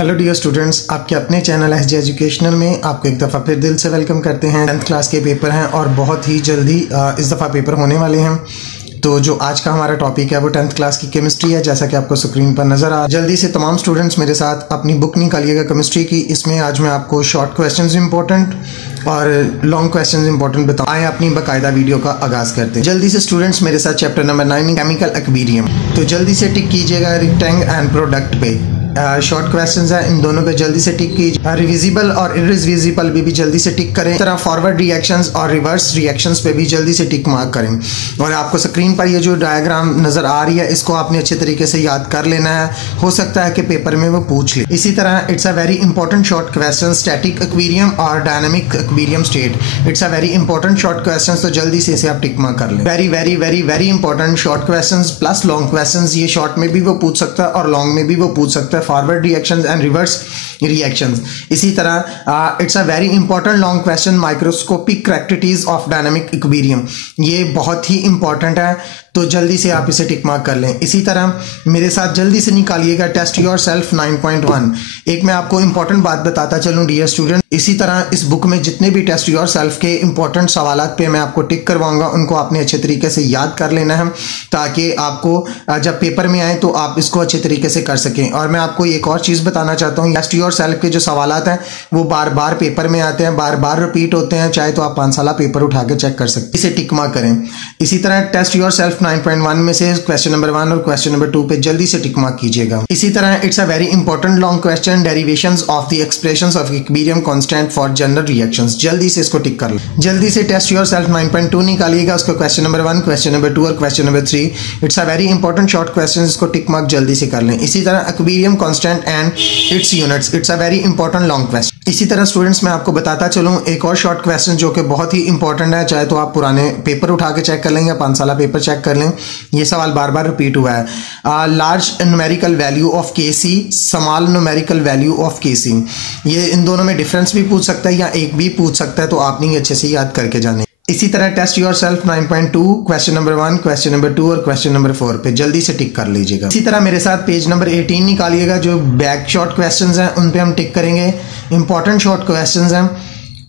Hello dear students, आपके अपने channel SJ educational में आपको एक दफ़ा फिर दिल से वेलकम करते हैं। 10th क्लास के पेपर हैं और बहुत ही जल्दी इस दफ़ा पेपर होने वाले हैं। तो जो आज का हमारा टॉपिक है वो 10th क्लास की केमिस्ट्री है, जैसा कि आपको स्क्रीन पर नज़र आ। जल्दी से तमाम स्टूडेंट्स मेरे साथ अपनी बुक निकालिएगा केमिस्ट्री की। इसमें आज मैं आपको शॉर्ट क्वेश्चंस इंपॉर्टेंट और लॉन्ग क्वेश्चंस इंपॉर्टेंट बताऊँ। आए अपनी बाकायदा वीडियो का आगाज़ करते हैं। जल्दी से स्टूडेंट्स मेरे साथ चैप्टर नंबर 9 केमिकल एक्वेरियम, तो जल्दी से टिक कीजिएगा रेक्टेंगल एंड प्रोडक्ट पे। शॉर्ट क्वेश्चंस हैं, इन दोनों पे जल्दी से टिक कीजिए। रिविजिबल और इरिविजिबल भी जल्दी से टिक करें। इस तरह फॉरवर्ड रिएक्शंस और रिवर्स रिएक्शंस पे भी जल्दी से टिक मार्क करें। और आपको स्क्रीन पर ये जो डायग्राम नज़र आ रही है, इसको आपने अच्छे तरीके से याद कर लेना है। हो सकता है कि पेपर में वो पूछ ले। इसी तरह it's a very important short question, static aquarium और dynamic aquarium state. It's a very important short question, तो जल्दी से इसे आप टिक मार्क कर लें। Very very very very important short question plus long question. ये शॉर्ट में भी वो पूछ सकता है और लॉन्ग में भी वो पूछ सकता है। Forward reaction and reverse reactions. इसी तरह it's a very important long question, microscopic characteristics of dynamic equilibrium. ये बहुत ही इंपॉर्टेंट है, तो जल्दी से आप इसे टिक मार्क कर लें। इसी तरह मेरे साथ जल्दी से निकालिएगा टेस्ट योरसेल्फ 9.1। एक मैं आपको इंपॉर्टेंट बात बताता चलूं डियर स्टूडेंट, इसी तरह इस बुक में जितने भी टेस्ट योरसेल्फ के इंपॉर्टेंट सवालात पे मैं आपको टिक करवाऊंगा, उनको आपने अच्छे तरीके से याद कर लेना है, ताकि आपको जब पेपर में आए तो आप इसको अच्छे तरीके से कर सकें। और मैं आपको एक और चीज़ बताना चाहता हूँ, टेस्ट योरसेल्फ के जो सवालात हैं वो बार बार पेपर में आते हैं, बार बार रिपीट होते हैं। चाहे तो आप 5 साल पेपर उठा के चेक कर सकते हैं। इसे टिक मार्क करें। इसी तरह टेस्ट योरसेल्फ 9.1 में से क्वेश्चन नंबर 1 और क्वेश्चन नंबर 2 पे जल्दी से टिक मार्क कीजिएगा। इसी तरह it's a very important long question, derivations of the expressions of equilibrium constant for general reactions. जल्दी से इसको टिक कर लो। जल्दी से टेस्ट योरसेल्फ 9.2 निकालिएगा, उसको क्वेश्चन नंबर 1, क्वेश्चन नंबर 2 और question number 3। It's a very important short question, इसको टिक मार्क जल्दी से कर लें। इसी तरह aquarium constant and it's units, it's a very important long question. इसी तरह स्टूडेंट्स मैं आपको बताता चलूं एक और शॉर्ट क्वेश्चन जो कि बहुत ही इंपॉर्टेंट है, चाहे तो आप पुराने पेपर उठा के चेक कर लें या 5 साल पेपर चेक कर लें। ये सवाल बार बार रिपीट हुआ है। Large numerical value of KC, small numerical value of KC. ये इन दोनों में डिफरेंस भी पूछ सकता है या एक भी पूछ सकता है, तो आपने अच्छे से याद करके जाने। इसी तरह test yourself 9.2 question number 1, question number 2 और क्वेश्चन नंबर 4 पे जल्दी से टिक कर लीजिएगा। इसी तरह मेरे साथ पेज नंबर 18 निकालिएगा, जो बैक शॉर्ट क्वेश्चंस हैं उन पे हम टिक करेंगे। इंपॉर्टेंट शॉर्ट क्वेश्चंस हैं,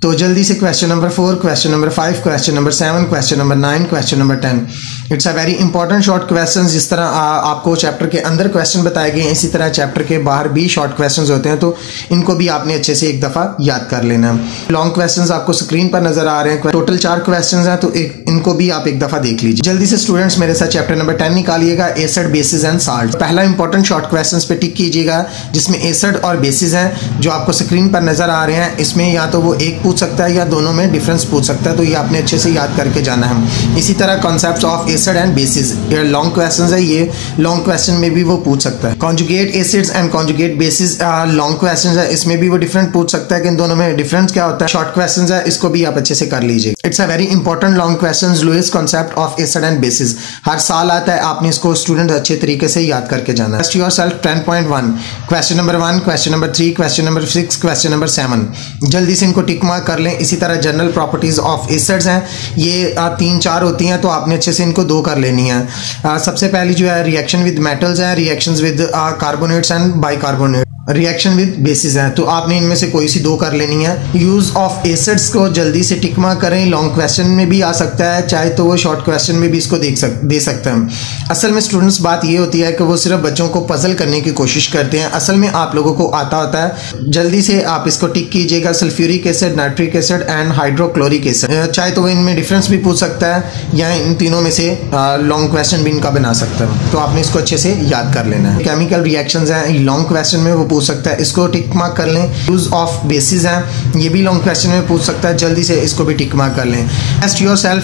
तो जल्दी से question number 4, question number 5, question number 7, question number 9, question number 10। It's a very important short question. जिस तरह आपको चैप्टर के अंदर क्वेश्चन बताए गए हैं, इसी तरह चैप्टर के बाहर भी शॉर्ट क्वेश्चंस होते हैं, तो इनको भी आपने अच्छे से एक दफ़ा याद कर लेना है। लॉन्ग क्वेश्चंस आपको स्क्रीन पर नजर आ रहे हैं, टोटल 4 क्वेश्चंस हैं, तो इनको भी आप एक दफ़ा देख लीजिए। जल्दी से स्टूडेंट्स मेरे साथ चैप्टर नंबर 10 निकालिएगा, एसिड बेसिस एंड साल्ट। पहला इंपॉर्टेंट शॉर्ट क्वेश्चन पे टिक कीजिएगा, जिसमें एसिड और बेसिस हैं, जो आपको स्क्रीन पर नजर आ रहे हैं। इसमें या तो वो एक पूछ सकता है या दोनों में डिफरेंस पूछ सकता है, तो ये आपने अच्छे से याद करके जाना है। इसी तरह concepts of acid and basis, ये लॉन्ग क्वेश्चंस है, ये लॉन्ग क्वेश्चन में भी वो पूछ सकता है। Conjugate acids and conjugate basis long questions है, इसमें भी वो डिफरेंट पूछ सकता है कि इन दोनों में डिफरेंस क्या होता है। शॉर्ट क्वेश्चंस है, इसको भी आप अच्छे से कर लीजिए। It's a very important long questions, Lewis concept of acid and bases. हर साल आता है, आपने इसको स्टूडेंट अच्छे तरीके से याद करके जाना है। Test yourself 10.1 question number 1, question number 3, question number 6, question number 7। जल्दी से इनको टिक मार्क कर लें। इसी तरह जनरल प्रॉपर्टीज ऑफ एसिड्स हैं, ये 3-4 होती हैं, तो आपने अच्छे से इनको 2 कर लेनी है। सबसे पहली जो है रिएक्शन विद मेटल्स है, reactions with carbonates and bicarbonate, reaction with basis है, तो आपने इनमें से कोई सी 2 कर लेनी है। यूज ऑफ एसिड्स को जल्दी से टिक मार्क करें। लॉन्ग क्वेश्चन में भी आ सकता है, चाहे तो वो शॉर्ट क्वेश्चन में भी इसको दे सकते हैं। असल में स्टूडेंट्स बात ये होती है कि वो सिर्फ बच्चों को पजल करने की कोशिश करते हैं, असल में आप लोगों को आता होता है। जल्दी से आप इसको टिक कीजिएगा। Sulphuric acid, nitric acid and hydrochloric acid, चाहे तो वो इनमें डिफरेंस भी पूछ सकता है या इन तीनों में से लॉन्ग क्वेश्चन भी इनका बना सकता है, तो आपने इसको अच्छे से याद कर लेना है। केमिकल रिएक्शंस हैं, लॉन्ग क्वेश्चन में वो पूछ सकता है, इसको टिक मार्क कर लें। यूज ऑफ बेसिस हैं, ये भी लॉन्ग क्वेश्चन में पूछ सकता है, जल्दी से इसको भी टिक मार्क कर लें। टेस्ट योरसेल्फ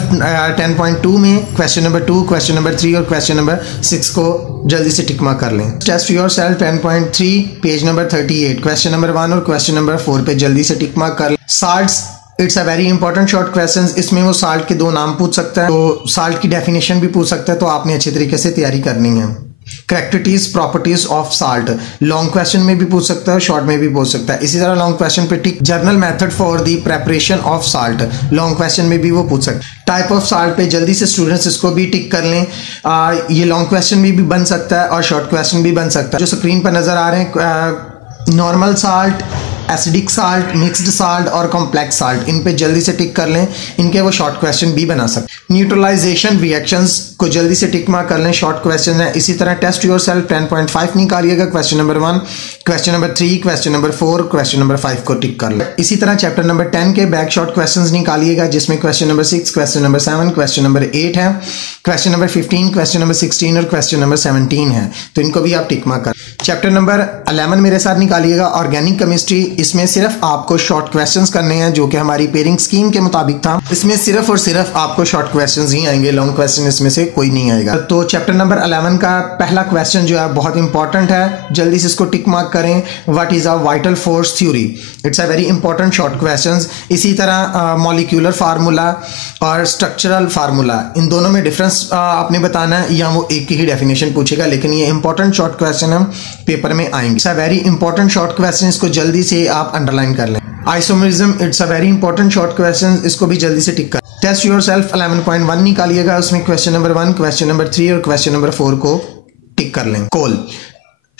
10.2 में क्वेश्चन नंबर 2, क्वेश्चन नंबर 3 और क्वेश्चन नंबर 6 को जल्दी से टिक मार्क कर लें। Test yourself 10.3 page number 38 question number 1 और क्वेश्चन नंबर 4 पे जल्दी से टिक मार्क कर लें। Salts, it's a very important short question. इसमें वो साल्ट के 2 नाम पूछ सकता है, तो साल्ट की डेफिनेशन भी पूछ सकता है, तो आपने अच्छे तरीके से तैयारी करनी है। Characteristics properties of salt, long question में भी पूछ सकता है, शॉर्ट में भी पूछ सकता है। इसी तरह लॉन्ग क्वेश्चन पे tick. General method for the preparation of salt, long question में भी वो पूछ सकता है। टाइप ऑफ साल्ट पे जल्दी से स्टूडेंट्स इसको भी टिक कर लें। ये लॉन्ग क्वेश्चन में भी बन सकता है और शॉर्ट क्वेश्चन भी बन सकता है। जो स्क्रीन पर नजर आ रहे हैं normal salt, acidic salt, mixed salt और कॉम्प्लेक्स साल्ट, इन पे जल्दी से टिक कर लें, इनके वो शॉर्ट क्वेश्चन भी बना सकते हैं। न्यूट्रलाइजेशन रिएक्शंस को जल्दी से टिक मार्क कर लें, शॉर्ट क्वेश्चन है। इसी तरह टेस्ट योरसेल्फ 10.5 निकालिएगा, question number 1, question number 3, question number 4, question number 5 को टिक कर लें। इसी तरह चैप्टर नंबर 10 के बैक शॉर्ट क्वेश्चन निकालिएगा, जिसमें question number 6, question number 7, question number 8 है, क्वेश्चन नंबर 15, क्वेश्चन नंबर 16 और क्वेश्चन नंबर 17 है, तो इनको भी आप टिक मार्क कर। चैप्टर नंबर 11 मेरे साथ निकालिएगा, ऑर्गेनिक केमिस्ट्री। इसमें सिर्फ आपको शॉर्ट क्वेश्चंस करने हैं, जो कि हमारी पेयरिंग स्कीम के मुताबिक था। इसमें सिर्फ और सिर्फ आपको शॉर्ट क्वेश्चंस ही आएंगे, लॉन्ग क्वेश्चन इसमें से कोई नहीं आएगा। तो चैप्टर नंबर 11 का पहला क्वेश्चन जो है बहुत इंपॉर्टेंट है, जल्दी से इसको टिक मार्क करें। What is a vital force theory? It's a very important short questions. इसी तरह मॉलिक्यूलर फार्मूला और स्ट्रक्चरल फार्मूला, इन दोनों में डिफरेंस आपने बताना है, या वो एक ही डेफिनेशन पूछेगा, लेकिन ये इंपॉर्टेंट शॉर्ट क्वेश्चन हम पेपर में आएंगे। It's a very important short question, इसको जल्दी से आप अंडरलाइन कर लें। Isomerism, it's a very important short question, इसको भी जल्दी से टिक कर। टेस्ट योरसेल्फ 11.1 निकालिएगा, उसमें क्वेश्चन नंबर 1, क्वेश्चन नंबर 3 और क्वेश्चन नंबर 4 को टिक कर लें। कोल,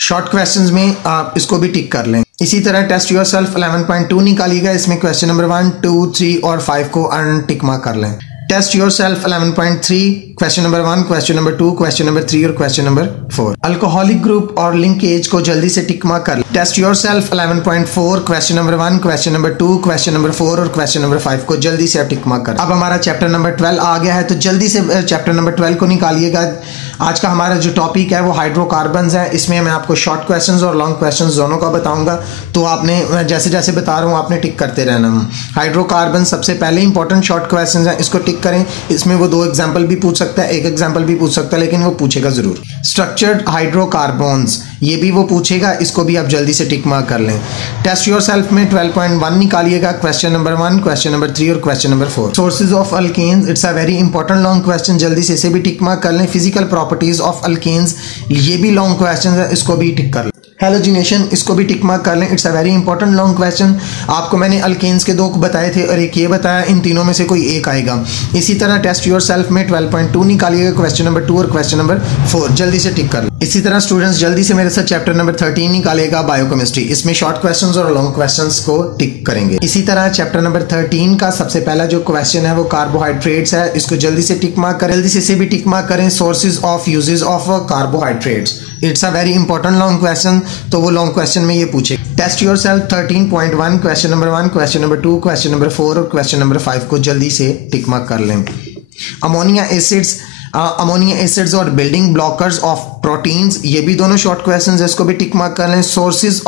शॉर्ट क्वेश्चंस में आप इसको भी टिक कर लें। इसी तरह टेस्ट योरसेल्फ 11.2 निकालिएगा, इसमें क्वेश्चन नंबर 1, 2, 3 और 5 को टिक मार्क कर लें। Test yourself 11.3, question number 1, question number 2, question number 3 और क्वेश्चन नंबर 4। अल्कोहलिक ग्रुप और लिंकेज को जल्दी से टिक मार्क कर लें। Test yourself 11.4, question number 1, question number 2, question number 4 और क्वेश्चन नंबर 5 को जल्दी से आप टिक मार्क कर। अब हमारा चैप्टर नंबर 12 आ गया है, तो जल्दी से चैप्टर नंबर 12 को निकालिएगा। आज का हमारा जो टॉपिक है वो हाइड्रोकार्बन्स है। इसमें मैं आपको शॉर्ट क्वेश्चंस और लॉन्ग क्वेश्चंस दोनों का बताऊंगा, तो आपने जैसे जैसे बता रहा हूँ आपने टिक करते रहना। हाइड्रोकार्बन सबसे पहले इंपॉर्टेंट शॉर्ट क्वेश्चंस हैं, इसको टिक करें। इसमें वो 2 एग्जाम्पल भी पूछ सकता है, 1 एग्जाम्पल भी पूछ सकता है, लेकिन वो पूछेगा जरूर। स्ट्रक्चर्ड हाइड्रोकार्बन्स, ये भी वो पूछेगा, इसको भी आप जल्दी से टिक मार्क कर लें। टेस्ट योरसेल्फ में 12.1 निकालिएगा, क्वेश्चन नंबर 1, क्वेश्चन नंबर 3 और question number 4। Sources of alkenes, it's a very important long question, जल्दी से इसे भी टिक मार्क कर लें। फिजिकल प्रॉपर्टीज ऑफ अल्केन्स, ये भी लॉन्ग क्वेश्चन है, इसको भी टिक कर लें। हैलोजिनेशन, इसको भी टिक मार्क कर लें, it's a very important long question. आपको मैंने अल्केन्स के 2 बताए थे और एक ये बताया, इन तीनों में से कोई एक आएगा। इसी तरह टेस्ट योरसेल्फ में 12.2 निकालिएगा, क्वेश्चन नंबर 2 और क्वेश्चन नंबर 4, जल्दी से टिक कर लें। इसी तरह स्टूडेंट्स जल्दी से मेरे साथ चैप्टर नंबर 13 निकालेगा, बायोकेमिस्ट्री। इसमें शॉर्ट क्वेश्चंस और लॉन्ग क्वेश्चंस को टिक करेंगे। इसी तरह चैप्टर नंबर 13 का सबसे पहला जो क्वेश्चन है वो कार्बोहाइड्रेट्स है, इसको जल्दी से टिक मार्क करें। जल्दी से इसे भी टिक मार्क करें। Sources of uses of carbohydrates, it's a very important long question, तो वो लॉन्ग क्वेश्चन में ये पूछे। Test yourself 13.1, question number 1, question number 2, question number 4 और क्वेश्चन नंबर 5 को जल्दी से टिक मार्क कर लें। अमोनिया एसिड्स और बिल्डिंग ब्लॉकर्स ऑफ प्रोटीन्स, ये भी दोनों शॉर्ट क्वेश्चंस है, इसको भी टिक मार्क कर लें। Sources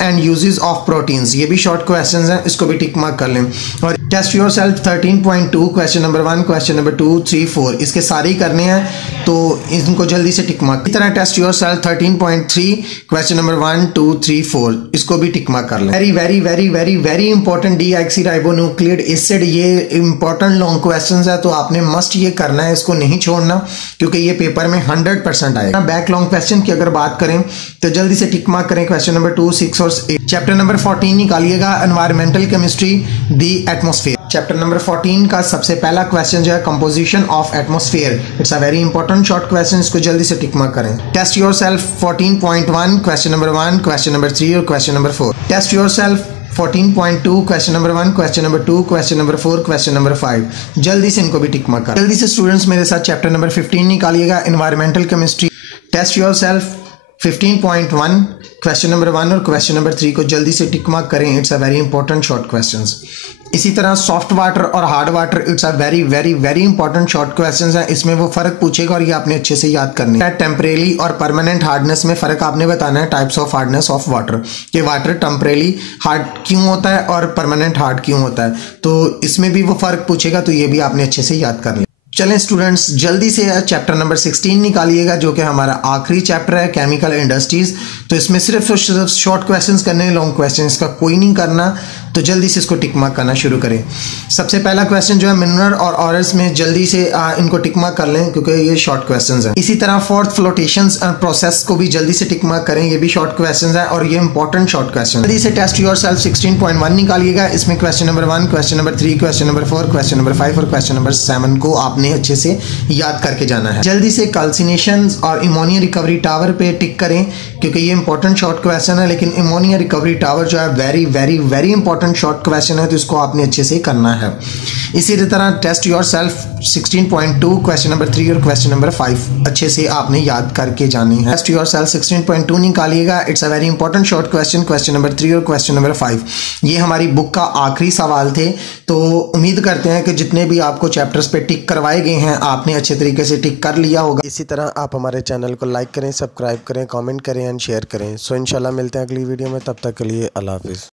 and uses of proteins, ये भी शॉर्ट क्वेश्चंस हैं, इसको भी टिक मार्क कर लें। और test yourself 13.2, question number 1, question number 2, 3, 4, इसके सारे ही करने हैं, तो इनको जल्दी से टिक मार्क। इसी तरह टेस्ट योरसेल्फ 13.3, क्वेश्चन नंबर 1, 2, 3, 4, इसको भी टिक मार्क कर लें। Very very very very very important deoxyribonucleic acid, ये इंपॉर्टेंट लॉन्ग क्वेश्चंस है, तो आपने मस्ट ये करना है, इसको नहीं छोड़ना, क्योंकि ये पेपर में 100% आएगा। बैक लॉन्ग क्वेश्चन की अगर बात करें तो जल्दी से टिक मार्क करें, क्वेश्चन नंबर 2, 6 और 8। चैप्टर नंबर 14 निकालिएगा, environmental chemistry, the atmosphere. Chapter number 14 का सबसे पहला क्वेश्चन जो है composition of atmosphere, it's a very important short question, इसको जल्दी से टिक मार्क करें। Test yourself 14.1, question number 1, question number 3 और question number 4। Test yourself 14.2, question number 1, question number 2, question number 4, question number 5, जल्दी से इनको भी टिक मार्क करें। जल्दी से स्टूडेंट्स मेरे साथ चैप्टर नंबर 15 निकालिएगा, environmental chemistry. Test yourself 15.1, question number 1 और क्वेश्चन नंबर 3 को जल्दी से टिक मार्क करें, it's a very important short questions. इसी तरह सॉफ्ट वाटर और hard water, it's a very very very important short questions हैं, इसमें वो फर्क पूछेगा और ये आपने अच्छे से याद करने है। टेम्परेरी और परमानेंट हार्डनेस में फर्क आपने बताना है, types of hardness of water, कि वाटर टेम्परेरी हार्ड क्यों होता है और परमानेंट हार्ड क्यों होता है, तो इसमें भी वो फर्क पूछेगा, तो ये भी आपने अच्छे से याद कर लें। चलें स्टूडेंट्स जल्दी से चैप्टर नंबर 16 निकालिएगा, जो कि हमारा आखिरी चैप्टर है, केमिकल इंडस्ट्रीज। तो इसमें सिर्फ शॉर्ट क्वेश्चंस करने हैं, लॉन्ग क्वेश्चंस का कोई नहीं करना। तो जल्दी से इसको टिक मार्क करना शुरू करें। सबसे पहला क्वेश्चन जो है मिनरल और ऑरस में जल्दी से इनको टिक मार्क कर लें क्योंकि ये शॉर्ट क्वेश्चंस हैं। इसी तरह फोर्थ फ्लोटेशंस प्रोसेस को भी जल्दी से टिक मार्क करें, ये भी शॉर्ट क्वेश्चंस है और ये इंपॉर्टेंट शॉर्ट क्वेश्चन। जल्दी से टेस्ट योरसेल्फ 16.1 निकालिएगा। इसमें question number 1, question number 3, question number 4, question number 5 और क्वेश्चन नंबर 7 को आपने अच्छे से याद करके जाना है। जल्दी से कैल्सिनेशंस और अमोनिया रिकवरी टावर पे टिक करें क्योंकि ये इंपॉर्टेंट शॉर्ट क्वेश्चन है, लेकिन अमोनिया रिकवरी टावर जो है very very very important short question है, तो इसको आपने अच्छे से करना है। इसी तरह टेस्ट योरसेल्फ 16.2 क्वेश्चन नंबर 3 और क्वेश्चन नंबर 5 अच्छे से आपने याद करके जाने हैं। टेस्ट योरसेल्फ 16.2 निकालिएगा। It's a very important short question, question number 3 और क्वेश्चन नंबर 5 ये हमारी बुक का आखिरी सवाल थे। तो उम्मीद करते हैं कि जितने भी आपको चैप्टर्स पे टिक करवाए गए हैं आपने अच्छे तरीके से टिक कर लिया होगा। इसी तरह आप हमारे चैनल को लाइक करें, सब्सक्राइब करें, कमेंट करें एंड शेयर करें। सो इंशाल्लाह मिलते हैं अगली वीडियो में, तब तक के लिए अल्लाह हाफिज़।